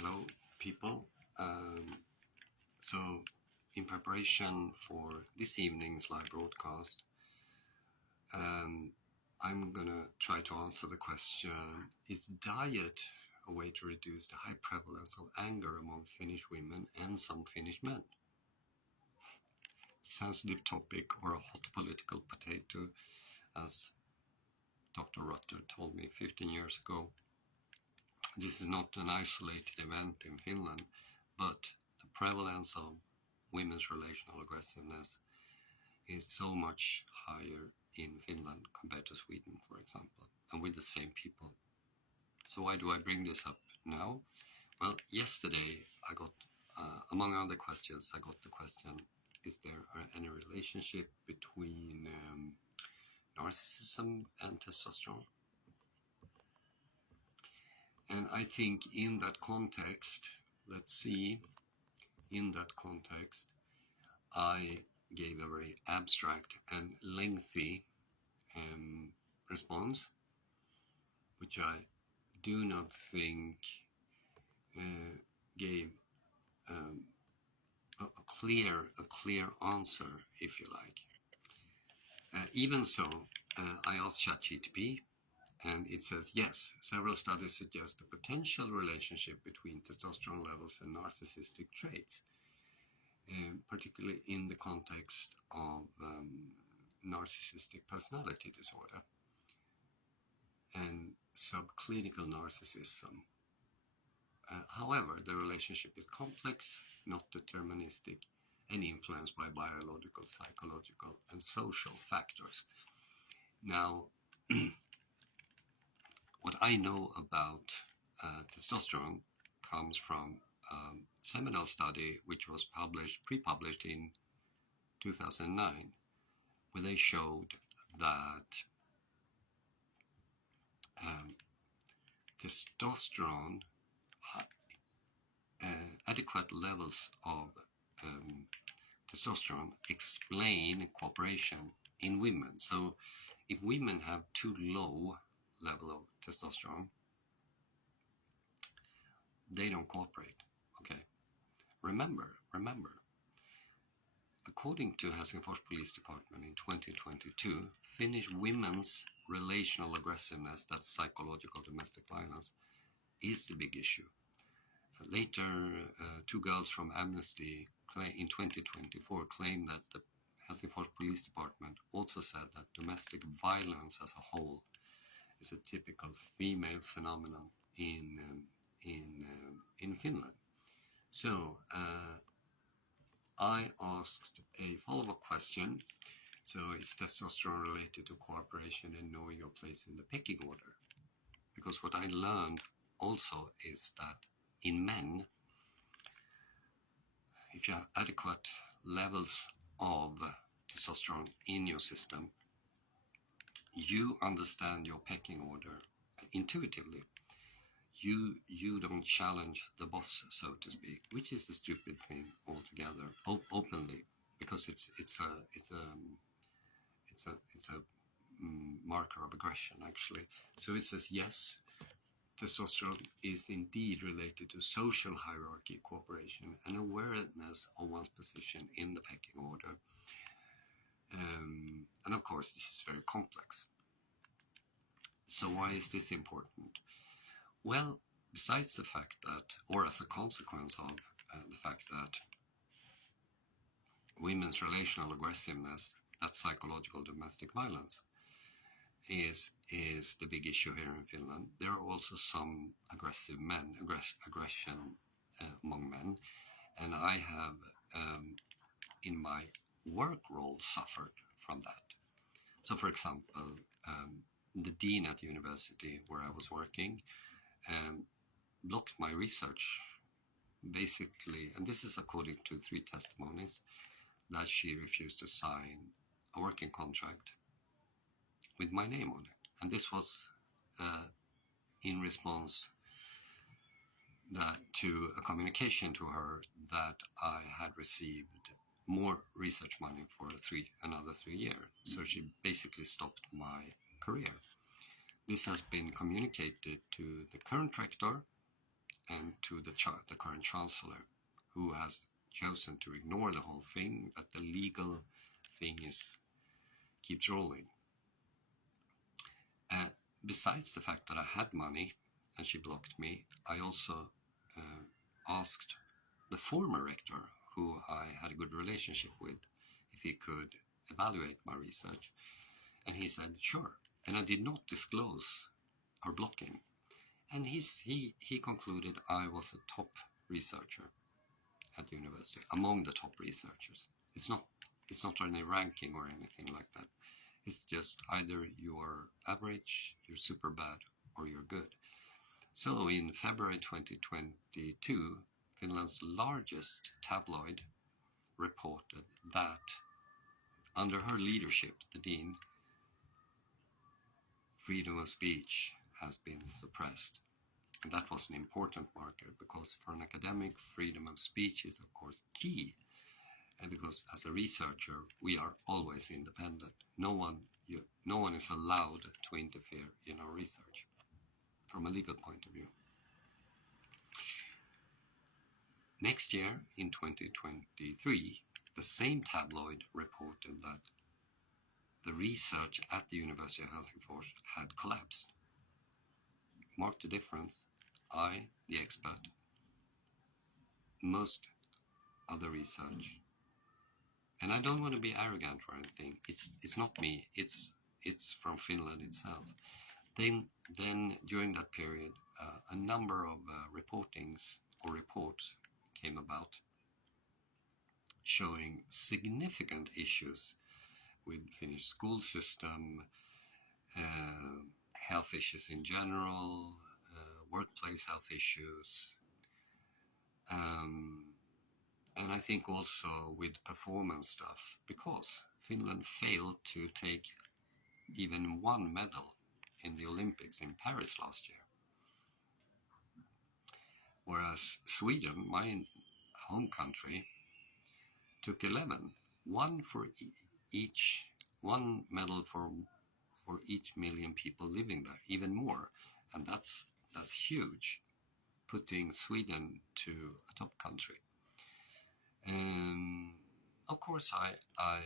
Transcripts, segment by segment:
Hello, people. So, in preparation for this evening's live broadcast, I'm gonna try to answer the question: is diet a way to reduce the high prevalence of anger among Finnish women and some Finnish men? Sensitive topic or a hot political potato, as Dr. Rutter told me 15 years ago. This is not an isolated event in Finland, but the prevalence of women's relational aggressiveness is so much higher in Finland compared to Sweden, for example, and with the same people. So why do I bring this up now? Well, yesterday I got, among other questions, I got the question, is there any relationship between narcissism and testosterone? And I think in that context, in that context, I gave a very abstract and lengthy response, which I do not think gave a clear answer, if you like. Even so, I asked ChatGPT, and it says, yes, several studies suggest a potential relationship between testosterone levels and narcissistic traits, particularly in the context of narcissistic personality disorder and subclinical narcissism. However, the relationship is complex, not deterministic, and influenced by biological, psychological, and social factors. Now, what I know about testosterone comes from a seminal study which was pre-published in 2009, where they showed that testosterone, adequate levels of testosterone explain cooperation in women. So if women have too low level of testosterone, they don't cooperate. Okay. Remember, according to Helsingfors Police Department in 2022, Finnish women's relational aggressiveness, that's psychological domestic violence, is the big issue. Later, two girls from Amnesty in 2024 claimed that the Helsingfors Police Department also said that domestic violence as a whole is a typical female phenomenon in Finland. So I asked a follow-up question. So is testosterone related to cooperation and knowing your place in the pecking order? Because what I learned also is that in men, if you have adequate levels of testosterone in your system, you understand your pecking order intuitively. You don't challenge the boss, so to speak, which is the stupid thing altogether, openly, because it's a marker of aggression, actually. So it says, yes, testosterone is indeed related to social hierarchy, cooperation, and awareness of one's position in the pecking order. And of course, this is very complex. So why is this important? Well, besides the fact that, or as a consequence of the fact that women's relational aggressiveness, that's psychological domestic violence, is the big issue here in Finland. There are also some aggressive men, aggression among men, and I have in my work role suffered from that. So, for example, the dean at the university where I was working blocked my research, basically, and this is according to 3 testimonies, that she refused to sign a working contract with my name on it. And this was in response to a communication to her that I had received more research money for another 3 years. So she basically stopped my career. This has been communicated to the current rector and to the current chancellor, who has chosen to ignore the whole thing, but the legal thing keeps rolling. Besides the fact that I had money and she blocked me, I also asked the former rector, who I had a good relationship with, if he could evaluate my research. And he said, sure. And I did not disclose her blocking. And he concluded I was a top researcher at the university, among the top researchers. It's not any ranking or anything like that. It's just either you're average, you're super bad, or you're good. So in February 2022, Finland's largest tabloid reported that under her leadership, the dean, freedom of speech has been suppressed. And that was an important marker, because for an academic, freedom of speech is of course key. And because as a researcher, we are always independent. No one is allowed to interfere in our research from a legal point of view. Next year, in 2023, the same tabloid reported that the research at the University of Helsingfors had collapsed. Mark the difference. I, the expert, most other research. And I don't want to be arrogant or anything. It's not me. It's from Finland itself. Then during that period, a number of reports came about showing significant issues with Finnish school system, health issues in general, workplace health issues, and I think also with performance stuff, because Finland failed to take even one medal in the Olympics in Paris last year. Whereas Sweden, my home country, took 11, one medal for each million people living there, even more, and that's huge, putting Sweden to a top country. Of course, I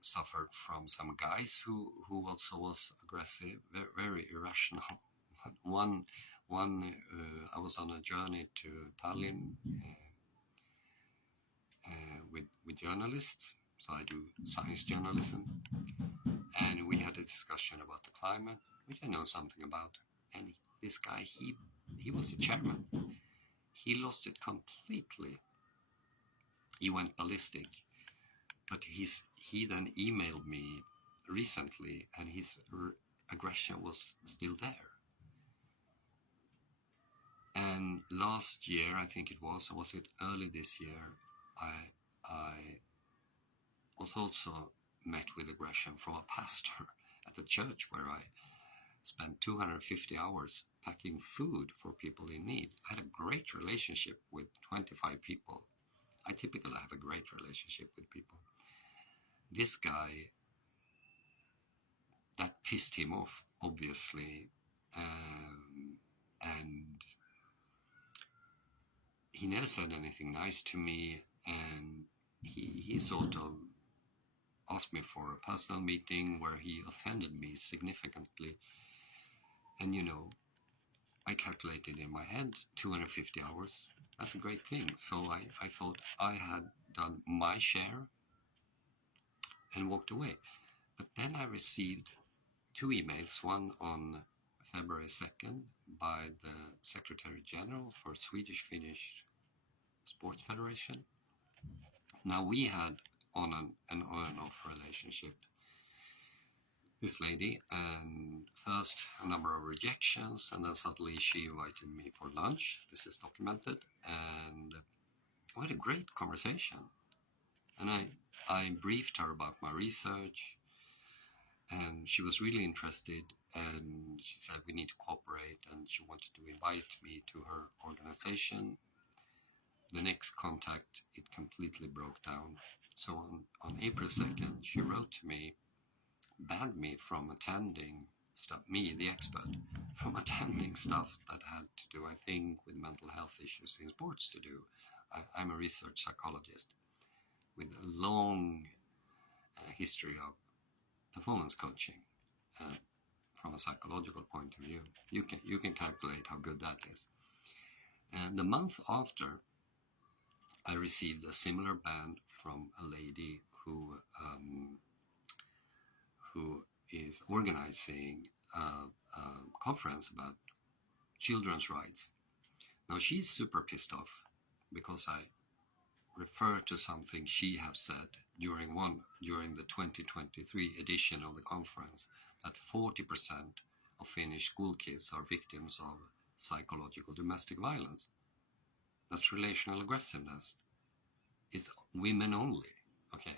suffered from some guys who also was aggressive, very, very irrational. One, I was on a journey to Tallinn with journalists, so I do science journalism, and we had a discussion about the climate, which I know something about. And this guy, he was the chairman. He lost it completely. He went ballistic. But he then emailed me recently, and his aggression was still there. And last year, I think it was it early this year, I was also met with aggression from a pastor at the church where I spent 250 hours packing food for people in need. I had a great relationship with 25 people. I typically have a great relationship with people. This guy, that pissed him off, obviously, and he never said anything nice to me, and he sort of asked me for a personal meeting where he offended me significantly. And I calculated in my head 250 hours. That's a great thing. So I thought I had done my share and walked away. But then I received 2 emails, one on February 2nd by the Secretary General for Swedish Finnish Sports Federation. Now we had on an on-off relationship, this lady, and first a number of rejections, and then suddenly she invited me for lunch. This is documented, and we had a great conversation. And I briefed her about my research, and she was really interested, and she said we need to cooperate, and she wanted to invite me to her organization. The next contact, it completely broke down. So on April 2nd, she wrote to me, banned me from attending stuff, me, the expert, from attending stuff that had to do, I think, with mental health issues in sports to do. I'm a research psychologist with a long history of performance coaching from a psychological point of view. You can calculate how good that is. And the month after, I received a similar band from a lady who is organizing a conference about children's rights. Now she's super pissed off because I refer to something she have said during the 2023 edition of the conference, that 40% of Finnish school kids are victims of psychological domestic violence. That's relational aggressiveness. It's women only. Okay,